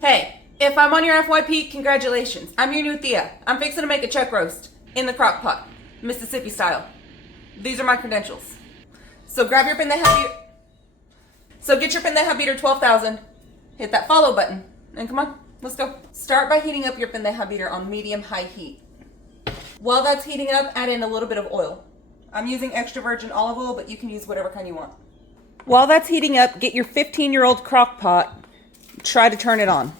Hey, if I'm on your FYP, congratulations. I'm your new Thea. I'm fixing to make a chuck roast in the crock pot, Mississippi style. These are my credentials. So grab your Pendeja beater. So get your Pendeja beater 12,000. Hit that follow button. And come on, let's go. Start by heating up your Pendeja beater on medium-high heat. While that's heating up, add in a little bit of oil. I'm using extra virgin olive oil, but you can use whatever kind you want. While that's heating up, get your 15-year-old crock pot. Try to turn it on.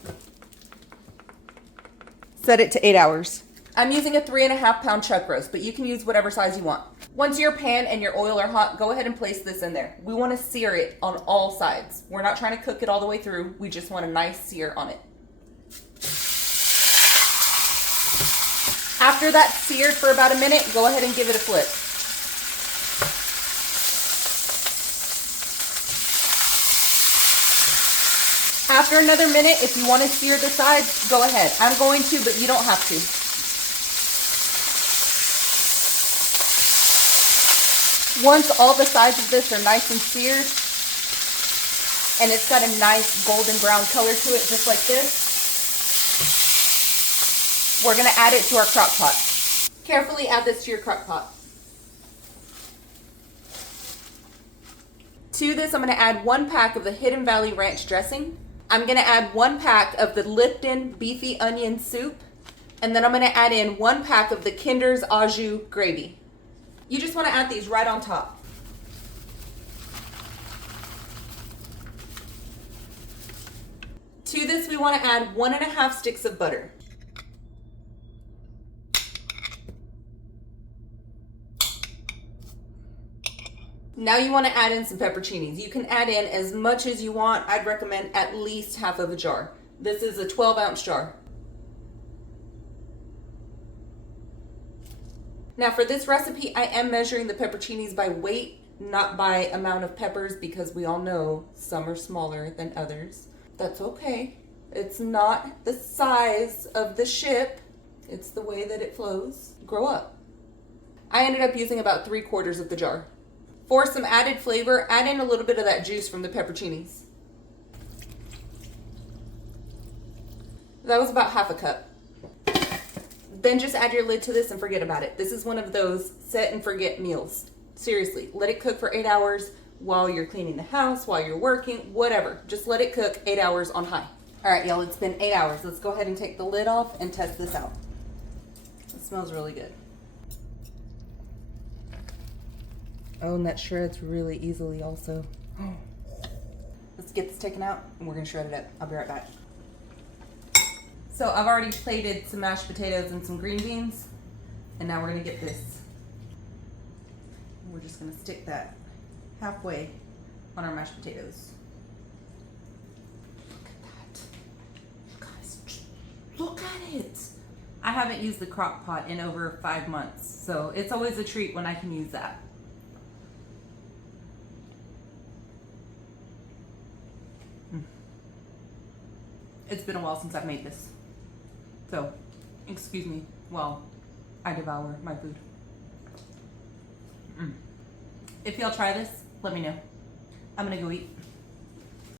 Set it to 8 hours. I'm using a 3.5 pound chuck roast, but you can use whatever size you want. Once your pan and your oil are hot, go ahead and place this in there. We want to sear it on all sides. We're not trying to cook it all the way through. We just want a nice sear on it. After that's seared for about a minute, go ahead and give it a flip. After another minute, if you want to sear the sides, go ahead. I'm going to, but you don't have to. Once all the sides of this are nice and seared, and it's got a nice golden brown color to it, just like this, we're going to add it to our crock pot. Carefully add this to your crock pot. To this, I'm going to add 1 pack of the Hidden Valley Ranch dressing. I'm going to add 1 pack of the Lipton Beefy onion soup. And then I'm going to add in 1 pack of the Kinder's au jus gravy. You just want to add these right on top. To this, we want to add 1.5 sticks of butter. Now you want to add in some pepperoncinis. You can add in as much as you want. I'd recommend at least half of a jar. This is a 12-ounce jar. Now for this recipe, I am measuring the pepperoncinis by weight, not by amount of peppers, because we all know some are smaller than others. That's okay. It's not the size of the ship. It's the way that it flows. Grow up. I ended up using about 3/4 of the jar. For some added flavor, add in a little bit of that juice from the pepperoncinis. That was about half a cup. Then just add your lid to this and forget about it. This is one of those set and forget meals. Seriously, let it cook for 8 hours while you're cleaning the house, while you're working, whatever. Just let it cook 8 hours on high. All right, y'all, it's been 8 hours. Let's go ahead and take the lid off and test this out. It smells really good. Oh, and that shreds really easily also. Let's get this taken out and we're gonna shred it up. I'll be right back. So I've already plated some mashed potatoes and some green beans. And now we're gonna get this. We're just gonna stick that halfway on our mashed potatoes. Look at that. You guys, look at it. I haven't used the crock pot in over 5 months. So it's always a treat when I can use that. It's been a while since I've made this. So, excuse me while I devour my food. If y'all try this, let me know. I'm gonna go eat.